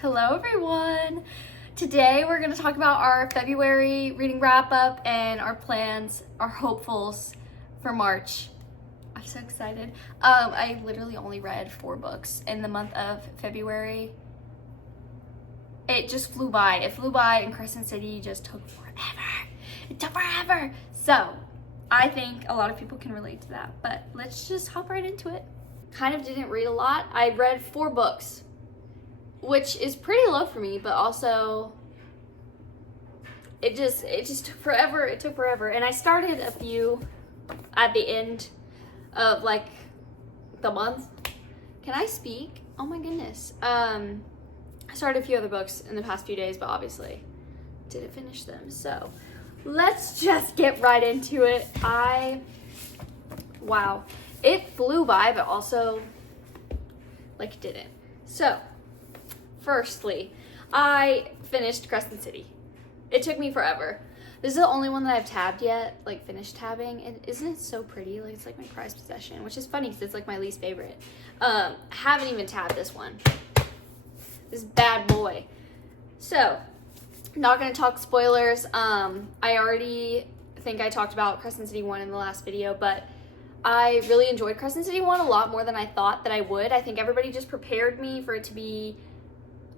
Hello everyone! Today we're going to talk about our February reading wrap up and our plans, our hopefuls for March. I'm so excited. I literally only read 4 books in the month of February. It just flew by. It flew by and Crescent City just took forever. It took forever! So, I think a lot of people can relate to that, but let's just hop right into it. Kind of didn't read a lot. I read 4 books, which is pretty low for me, but also it just took forever. It took forever. And I started a few at the end of like the month. Can I speak? Oh my goodness. I started a few other books in the past few days, but obviously didn't finish them. So let's just get right into it. Wow. It flew by, but also like didn't. So firstly, I finished Crescent City. It took me forever. This is the only one that I've tabbed yet, like finished tabbing, and isn't it so pretty? Like it's like my prized possession, which is funny because it's like my least favorite. Haven't even tabbed this one. This bad boy. So, not gonna talk spoilers. I already think I talked about Crescent City 1 in the last video, but I really enjoyed Crescent City 1 a lot more than I thought that I would. I think everybody just prepared me for it to be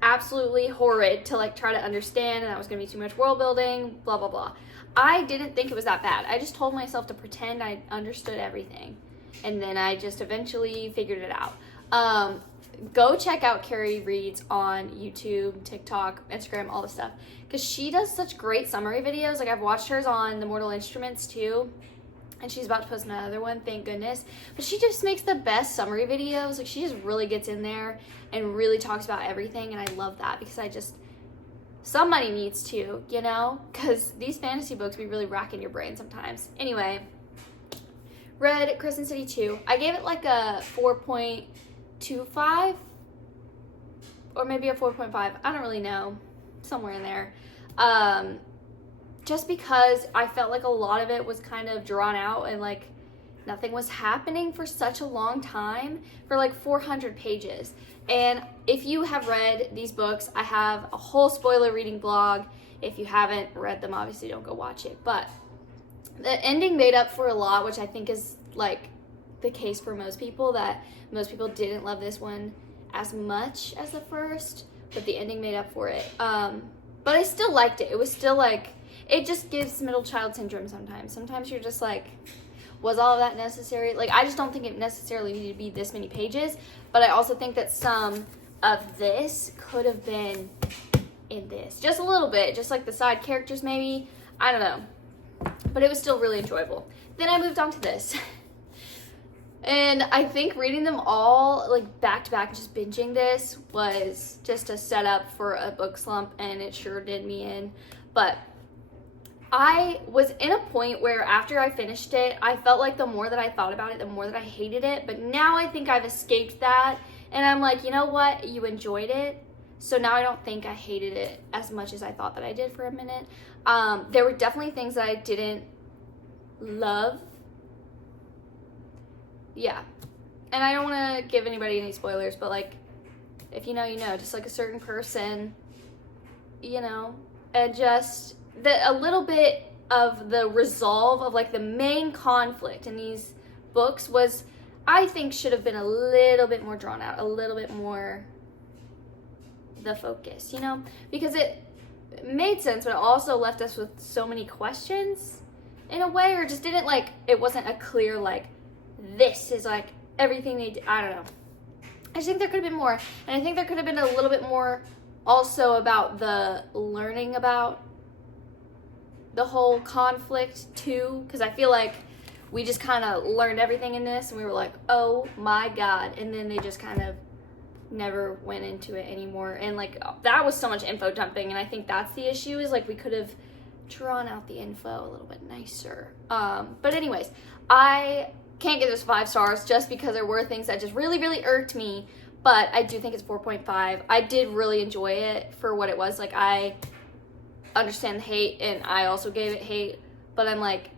absolutely horrid to like try to understand, and that was gonna be too much world building, blah blah blah. I didn't think it was that bad. I just told myself to pretend I understood everything, and then I just eventually figured it out. Go check out Carrie Reads on YouTube, TikTok, Instagram, all this stuff, because she does such great summary videos. Like I've watched hers on the Mortal Instruments too, and she's about to post another one, thank goodness. But she just makes the best summary videos. Like she just really gets in there and really talks about everything, and I love that because somebody needs to, you know? Because these fantasy books be really racking your brain sometimes. Anyway, read Crescent City 2. I gave it like a 4.25 or maybe a 4.5. I don't really know. Somewhere in there. Just because I felt like a lot of it was kind of drawn out and like nothing was happening for such a long time for like 400 pages. And if you have read these books, I have a whole spoiler reading blog. If you haven't read them, obviously don't go watch it. But the ending made up for a lot, which I think is like the case for most people, that most people didn't love this one as much as the first, but the ending made up for it. But I still liked it. It was still like, it just gives middle child syndrome sometimes. Sometimes you're just like, was all of that necessary? Like, I just don't think it necessarily needed to be this many pages, but I also think that some of this could have been in this. Just a little bit, just like the side characters maybe. I don't know. But it was still really enjoyable. Then I moved on to this. And I think reading them all, like, back to back, just binging this was just a setup for a book slump, and it sure did me in. But I was in a point where after I finished it, I felt like the more that I thought about it, the more that I hated it. But now I think I've escaped that. And I'm like, you know what? You enjoyed it. So now I don't think I hated it as much as I thought that I did for a minute. There were definitely things that I didn't love. Yeah. And I don't want to give anybody any spoilers, but like, if you know, you know. Just like a certain person, you know, and just a little bit of the resolve of like the main conflict in these books was, I think, should have been a little bit more drawn out, a little bit more the focus, you know, because it made sense, but it also left us with so many questions in a way, or just didn't like, it wasn't a clear like, this is like everything they did. I don't know. I just think there could have been more, and I think there could have been a little bit more also about the learning about the whole conflict too, because I feel like we just kind of learned everything in this and we were like, oh my god, and then they just kind of never went into it anymore, and like that was so much info dumping, and I think that's the issue, is like we could have drawn out the info a little bit nicer. But anyways, I can't give this 5 stars just because there were things that just really irked me, but I do think it's 4.5. I did really enjoy it for what it was. Like, I understand the hate, and I also gave it hate, but I'm like,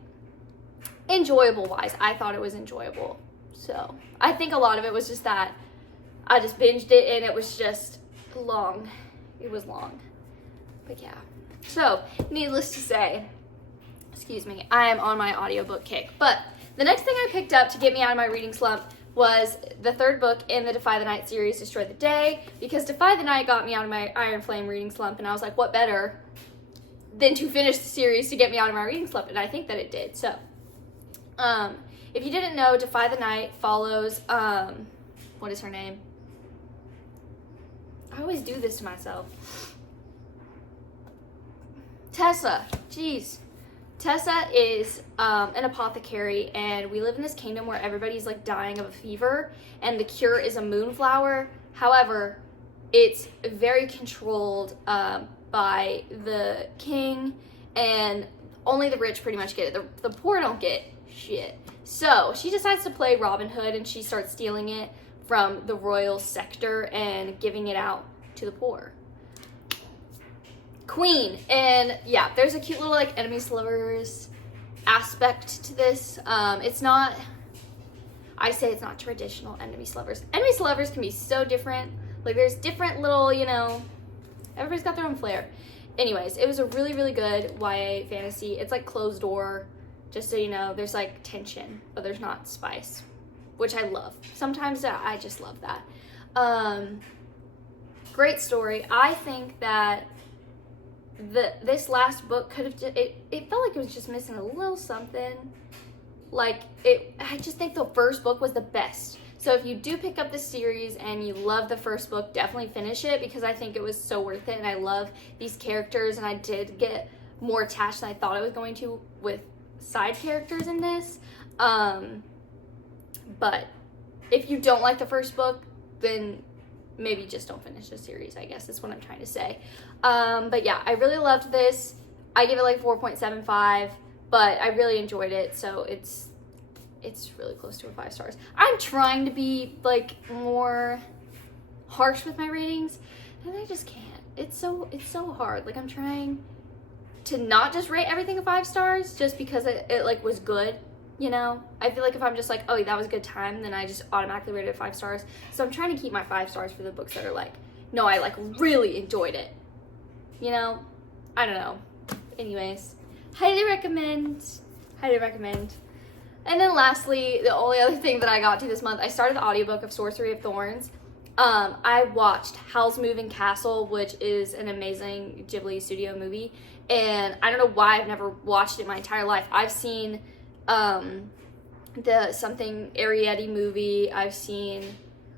enjoyable wise, I thought it was enjoyable. So I think a lot of it was just that I just binged it and it was just long It was long. But yeah. So, needless to say, excuse me, I am on my audiobook kick. But the next thing I picked up to get me out of my reading slump was the third book in the Defy the Night series, Destroy the Day, because Defy the Night got me out of my Iron Flame reading slump, and I was like, what better than to finish the series to get me out of my reading slump, and I think that it did. So, if you didn't know, Defy the Night follows, what is her name? I always do this to myself. Tessa. Jeez. Tessa is an apothecary, and we live in this kingdom where everybody's like dying of a fever, and the cure is a moonflower. However, it's very controlled by the king, and only the rich pretty much get it. The poor don't get shit. So she decides to play Robin Hood, and she starts stealing it from the royal sector and giving it out to the poor. Queen. And yeah, there's a cute little like enemies to lovers aspect to this. It's not, I say it's not traditional enemies to lovers. Enemies to lovers can be so different. Like there's different little, you know, everybody's got their own flair. Anyways, it was a really, really good YA fantasy. It's like closed door, just so you know. There's like tension, but there's not spice, which I love. Sometimes I just love that. Great story. I think that this last book could have it felt like it was just missing a little something. Like I just think the first book was the best. So if you do pick up the series and you love the first book, definitely finish it, because I think it was so worth it, and I love these characters, and I did get more attached than I thought I was going to with side characters in this. But if you don't like the first book, then maybe just don't finish the series, I guess is what I'm trying to say. But yeah, I really loved this. I give it like 4.75, but I really enjoyed it, so it's really close to a 5 stars. I'm trying to be like more harsh with my ratings, and I just can't. It's so hard. Like I'm trying to not just rate everything a 5 stars just because it like was good. You know, I feel like if I'm just like, oh, that was a good time, then I just automatically rate it 5 stars. So I'm trying to keep my 5 stars for the books that are like, no, I like really enjoyed it. You know, I don't know. Anyways, highly recommend. Highly recommend. And then lastly, the only other thing that I got to this month, I started the audiobook of Sorcery of Thorns. I watched Howl's Moving Castle, which is an amazing Ghibli studio movie. And I don't know why I've never watched it my entire life. I've seen the something Arrietty movie. I've seen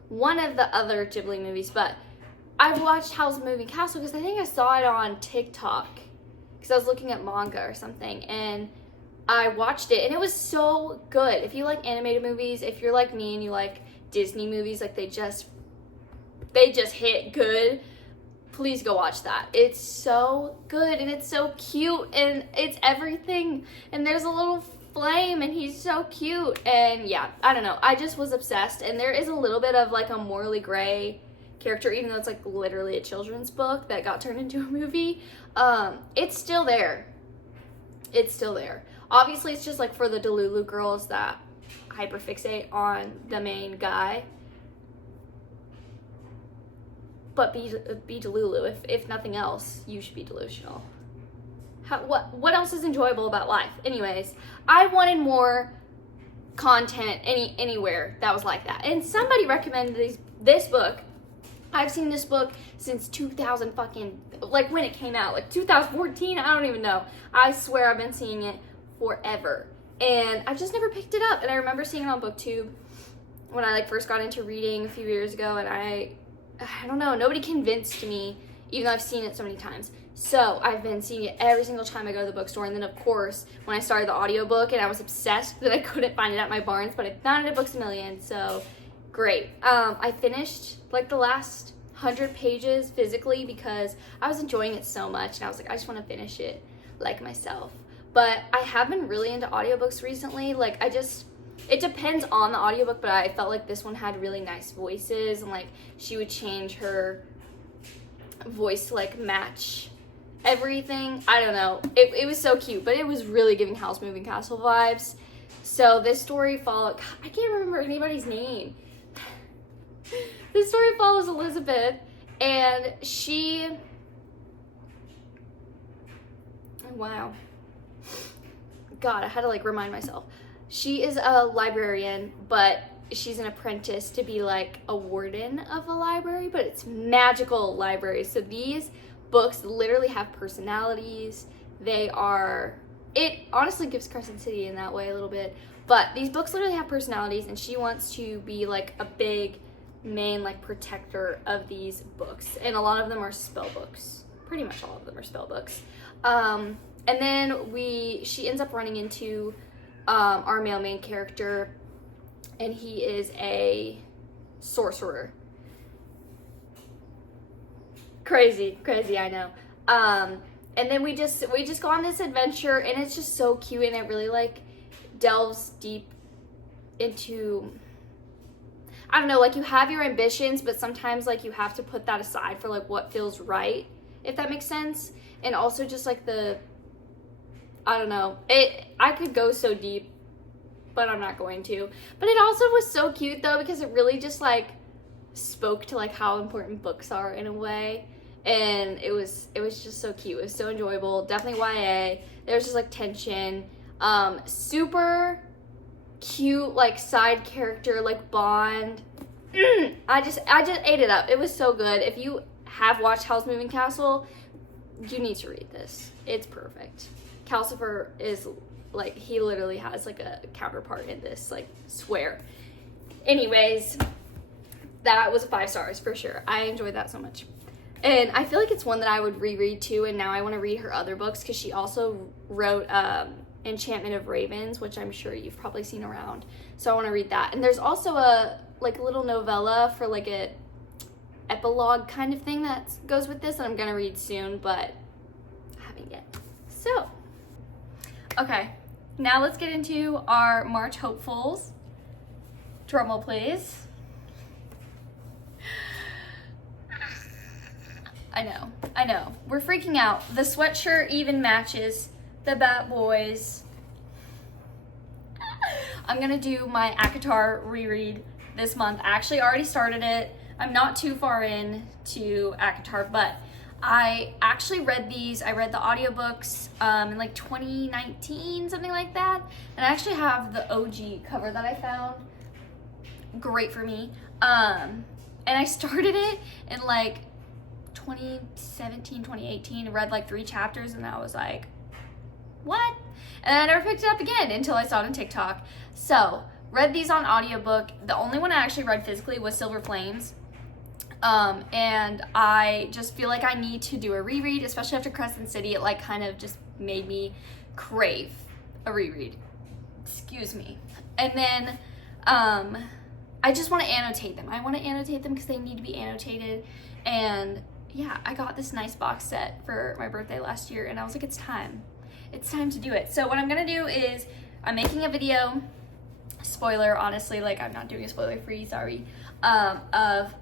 one of the other Ghibli movies, but I've watched Howl's Moving Castle because I think I saw it on TikTok because I was looking at manga or something, and I watched it, and it was so good. If you like animated movies, if you're like me and you like Disney movies, like they just hit good, please go watch that. It's so good, and it's so cute, and it's everything, and there's a little flame, and he's so cute, and yeah, I don't know, I just was obsessed. And there is a little bit of like a morally gray character, even though it's like literally a children's book that got turned into a movie. It's still there. Obviously, it's just like for the Delulu girls that hyperfixate on the main guy. But be Delulu. If nothing else, you should be delusional. What else is enjoyable about life? Anyways, I wanted more content anywhere that was like that. And somebody recommended this book. I've seen this book since 2000 fucking, like when it came out, like 2014, I don't even know. I swear I've been seeing it forever. And I've just never picked it up. And I remember seeing it on BookTube when I like first got into reading a few years ago, and I don't know, nobody convinced me, even though I've seen it so many times. So I've been seeing it every single time I go to the bookstore. And then of course, when I started the audiobook, and I was obsessed that I couldn't find it at my Barnes, but I found it at Books A Million, so great. I finished like the last 100 pages physically because I was enjoying it so much, and I was like, I just want to finish it like myself. But I have been really into audiobooks recently. Like it depends on the audiobook, but I felt like this one had really nice voices, and like she would change her voice to like match everything. I don't know. It was so cute, but it was really giving Howl's Moving Castle vibes. So this story followed, I can't remember anybody's name. This story follows Elizabeth, and she Wow. God, I had to like remind myself. She is a librarian, but she's an apprentice to be like a warden of a library, but it's magical libraries. So these books literally have personalities. It honestly gives Crescent City in that way a little bit, but these books literally have personalities, and she wants to be like a big main like protector of these books, and a lot of them are spell books. Pretty much all of them are spell books. And then she ends up running into our male main character, and he is a sorcerer. Crazy, I know. And then we just go on this adventure, and it's just so cute, and it really like delves deep into, I don't know, like you have your ambitions, but sometimes like you have to put that aside for like what feels right, if that makes sense. And also just like I don't know, I could go so deep, but I'm not going to. But it also was so cute though, because it really just like spoke to like how important books are in a way. And it was just so cute. It was so enjoyable. Definitely YA. There was just like tension. Super cute like side character like bond. I just ate it up. It was so good. If you have watched Howl's Moving Castle, you need to read this. It's perfect. Calcifer is like, he literally has like a counterpart in this, like, swear. Anyways, that was 5 stars for sure. I enjoyed that so much. And I feel like it's one that I would reread too, and now I want to read her other books, because she also wrote Enchantment of Ravens, which I'm sure you've probably seen around. So I want to read that. And there's also a like little novella for like a epilogue kind of thing that goes with this that I'm gonna read soon, but I haven't yet. So, okay, now let's get into our March hopefuls. Drumroll, please. I know. We're freaking out. The sweatshirt even matches the Bat Boys. I'm gonna do my Acotar reread this month. I actually already started it. I'm not too far in to Acotar, but I actually read these. I read the audiobooks in like 2019, something like that. And I actually have the OG cover that I found. Great for me. And I started it in like 2017, 2018, read like 3 chapters, and I was like, what? And I never picked it up again until I saw it on TikTok. So, read these on audiobook. The only one I actually read physically was Silver Flames. And I just feel like I need to do a reread, especially after Crescent City. It like kind of just made me crave a reread. Excuse me. And then, I just want to annotate them. I want to annotate them because they need to be annotated. And yeah, I got this nice box set for my birthday last year, and I was like, it's time. It's time to do it. So what I'm gonna do is I'm making a video, spoiler, honestly, like I'm not doing a spoiler free, sorry, of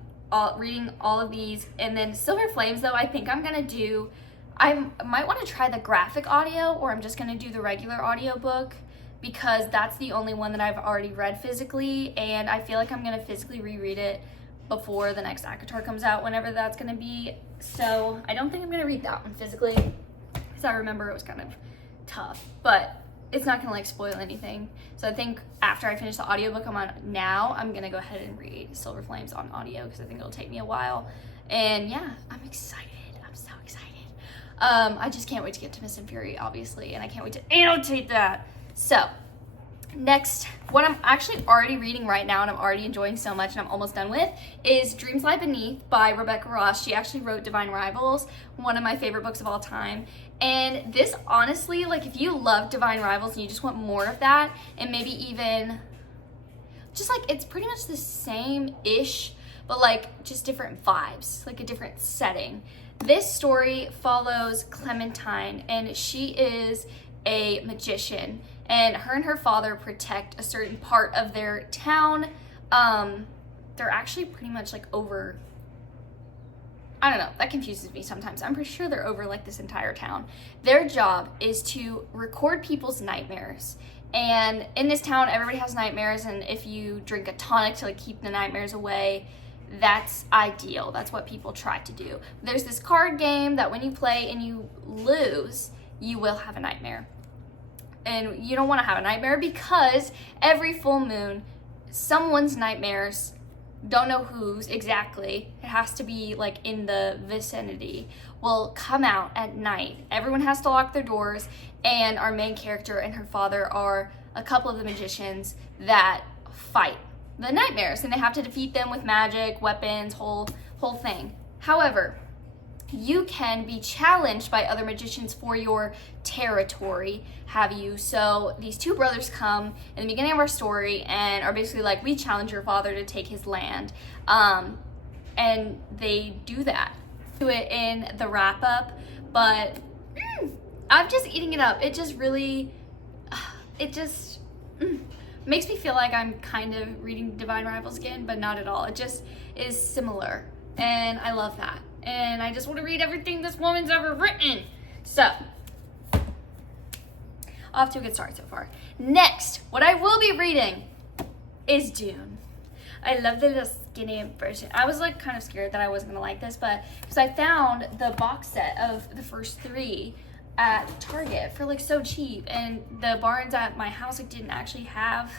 reading all of these. And then Silver Flames though, I think I'm gonna do, I might want to try the graphic audio, or I'm just gonna do the regular audiobook, because that's the only one that I've already read physically, and I feel like I'm gonna physically reread it before the next Acotar comes out, whenever that's gonna be. So I don't think I'm gonna read that one physically, because I remember it was kind of tough, but it's not gonna like spoil anything. So I think after I finish the audiobook I'm on now, I'm gonna go ahead and read Silver Flames on audio, because I think it'll take me a while. And yeah, I'm excited. I'm so excited. I just can't wait to get to Mist and Fury, obviously, and I can't wait to annotate that. So next, what I'm actually already reading right now and I'm already enjoying so much and I'm almost done with, is Dreams Lie Beneath by Rebecca Ross. She actually wrote Divine Rivals, one of my favorite books of all time. And this, honestly, like if you love Divine Rivals and you just want more of that, and maybe even just like, it's pretty much the same-ish, but like just different vibes, like a different setting. This story follows Clementine, and she is a magician, and her father protect a certain part of their town. They're actually pretty much like over, I don't know, that confuses me sometimes. I'm pretty sure they're over like this entire town. Their job is to record people's nightmares. And in this town, everybody has nightmares, and if you drink a tonic to like keep the nightmares away, that's ideal. That's what people try to do. There's this card game that when you play and you lose, you will have a nightmare. And you don't want to have a nightmare because every full moon, someone's nightmares, don't know whose exactly, it has to be like in the vicinity, will come out at night. Everyone has to lock their doors, and our main character and her father are a couple of the magicians that fight the nightmares, and they have to defeat them with magic, weapons, whole thing. However, you can be challenged by other magicians for your territory, have you? So these two brothers come in the beginning of our story and are basically like, we challenge your father to take his land. And they do that. Do it in the wrap up, but I'm just eating it up. It just really, makes me feel like I'm kind of reading Divine Rivals again, but not at all. It just is similar, and I love that. And I just want to read everything this woman's ever written. So, off to a good start so far. Next, what I will be reading is Dune. I love the little skinny version. I was like kind of scared that I wasn't going to like this, but because I found the box set of the first 3 at Target for like so cheap, and the Barnes at my house like didn't actually have.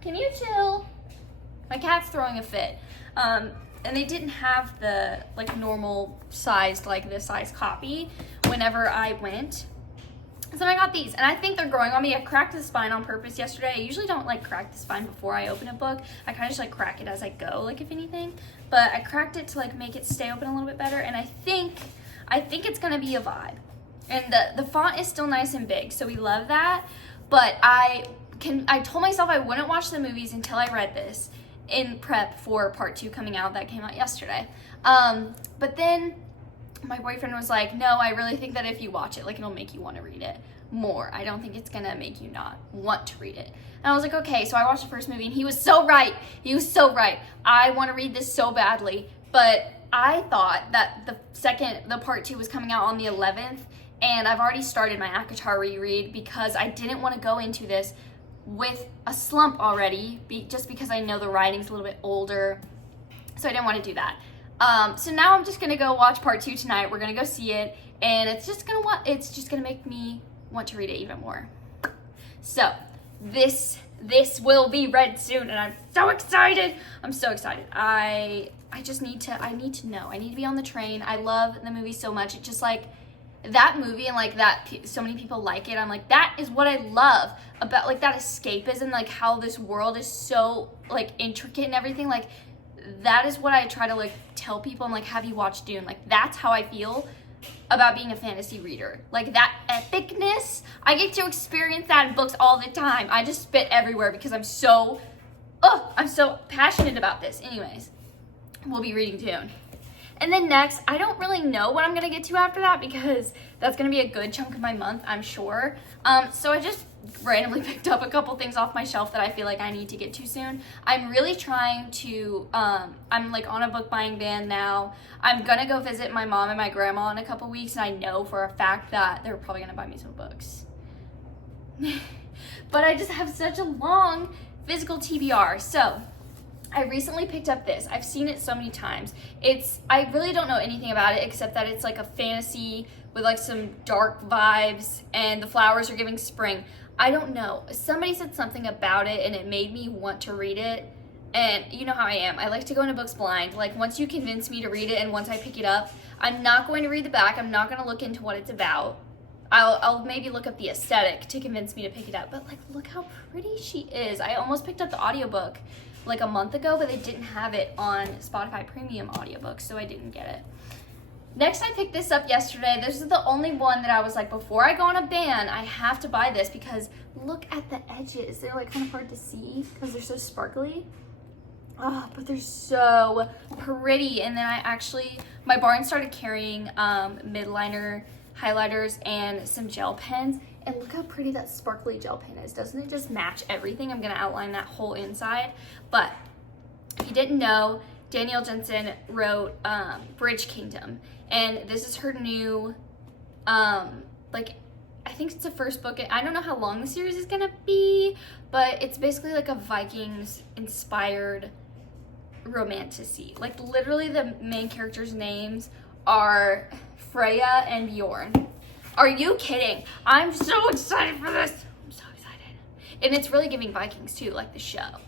Can you chill? My cat's throwing a fit. And they didn't have the like normal sized, like this size copy whenever I went. So I got these, and I think they're growing on me. I cracked the spine on purpose yesterday. I usually don't like crack the spine before I open a book. I kind of just like crack it as I go, like if anything. But I cracked it to like make it stay open a little bit better, and I think it's gonna be a vibe. And the font is still nice and big, so we love that. But I told myself I wouldn't watch the movies until I read this in prep for part 2 coming out that came out yesterday. But then my boyfriend was like, no, I really think that if you watch it, like it'll make you want to read it more. I don't think it's gonna make you not want to read it. And I was like, okay. So I watched the first movie, and he was so right. I want to read this so badly, but I thought that the part 2 was coming out on the 11th, and I've already started my Acotar reread because I didn't want to go into this with a slump already, just because I know the writing's a little bit older, so I didn't want to do that. So now I'm just gonna go watch part 2 tonight. We're gonna go see it, and it's just gonna make me want to read it even more. So this will be read soon, and I'm so excited. I need to know. I need to be on the train. I love the movie so much. It's just like that movie, and like that so many people like it. I'm like, that is what I love about like that escapism, like how this world is so like intricate and everything. Like that is what I try to like tell people. I'm like, have you watched Dune? Like that's how I feel about being a fantasy reader. Like that epicness, I get to experience that in books all the time. I just spit everywhere because I'm so passionate about this. Anyways, we'll be reading Dune. And then next, I don't really know what I'm going to get to after that because that's going to be a good chunk of my month, I'm sure. So I just randomly picked up a couple things off my shelf that I feel like I need to get to soon. I'm really trying to, I'm like on a book buying ban now. I'm going to go visit my mom and my grandma in a couple weeks, and I know for a fact that they're probably going to buy me some books. But I just have such a long physical TBR. So I recently picked up this. I've seen it so many times. I really don't know anything about it except that it's like a fantasy with like some dark vibes, and the flowers are giving spring. I don't know. Somebody said something about it and it made me want to read it. And you know how I am. I like to go into books blind. Like once you convince me to read it and once I pick it up, I'm not going to read the back. I'm not going to look into what it's about. I'll maybe look up the aesthetic to convince me to pick it up. But like, look how pretty she is. I almost picked up the audiobook like a month ago, but they didn't have it on Spotify Premium audiobooks, so I didn't get it. Next, I picked this up yesterday. This is the only one that I was like, before I go on a ban, I have to buy this because look at the edges. They're like kind of hard to see because they're so sparkly. Oh, but they're so pretty. And then my Barnes started carrying midliner highlighters and some gel pens. And look how pretty that sparkly gel pen is. Doesn't it just match everything? I'm gonna outline that whole inside. But if you didn't know, Danielle Jensen wrote Bridge Kingdom. And this is her new, I think it's the first book. I don't know how long the series is gonna be, but it's basically like a Vikings-inspired romantasy. Like literally the main characters' names are Freya and Bjorn. Are you kidding? I'm so excited for this. I'm so excited. And it's really giving Vikings too, like the show,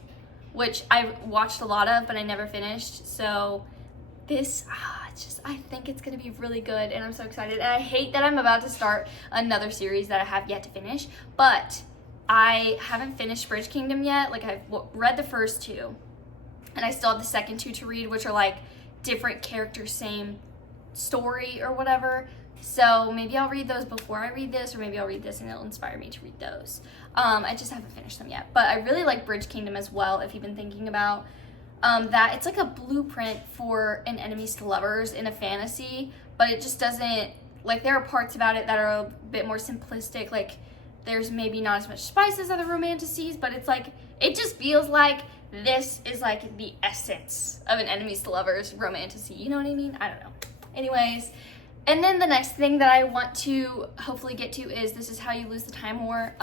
which I've watched a lot of, but I never finished. So this, I think it's gonna be really good, and I'm so excited. And I hate that I'm about to start another series that I have yet to finish, but I haven't finished Bridge Kingdom yet. Like, I've read the first two, and I still have the second two to read, which are like different characters, same story or whatever. So maybe I'll read those before I read this, or maybe I'll read this and it'll inspire me to read those. I just haven't finished them yet, but I really like Bridge Kingdom as well. If you've been thinking about that, it's like a blueprint for an enemies to lovers in a fantasy, but it just doesn't, like, there are parts about it that are a bit more simplistic. Like, there's maybe not as much spice as other romanticities, but it's like, it just feels like this is like the essence of an enemies to lovers romantasy. You know what I mean? I don't know. Anyways, and then the next thing that I want to hopefully get to is This Is How You Lose the Time War.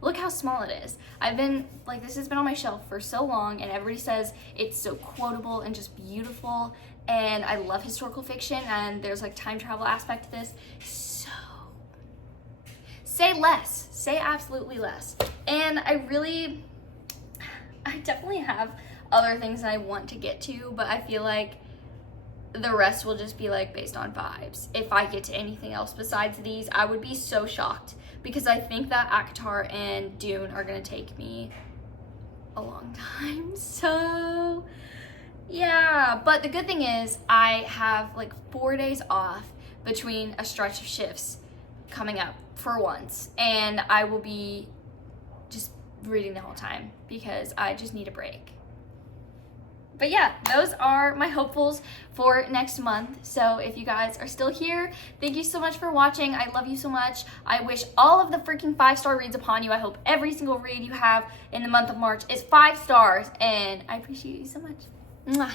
Look how small it is. I've been, like, this has been on my shelf for so long, and everybody says it's so quotable and just beautiful, and I love historical fiction, and there's like time travel aspect to this. So say less, say absolutely less. And I definitely have other things that I want to get to, but I feel like the rest will just be like based on vibes. If I get to anything else besides these, I would be so shocked, because I think that Acotar and Dune are gonna take me a long time. So yeah, but the good thing is I have like 4 days off between a stretch of shifts coming up for once, and I will be just reading the whole time because I just need a break. But yeah, those are my hopefuls for next month. So if you guys are still here, thank you so much for watching. I love you so much. I wish all of the freaking 5-star reads upon you. I hope every single read you have in the month of March is 5 stars, and I appreciate you so much. Mwah.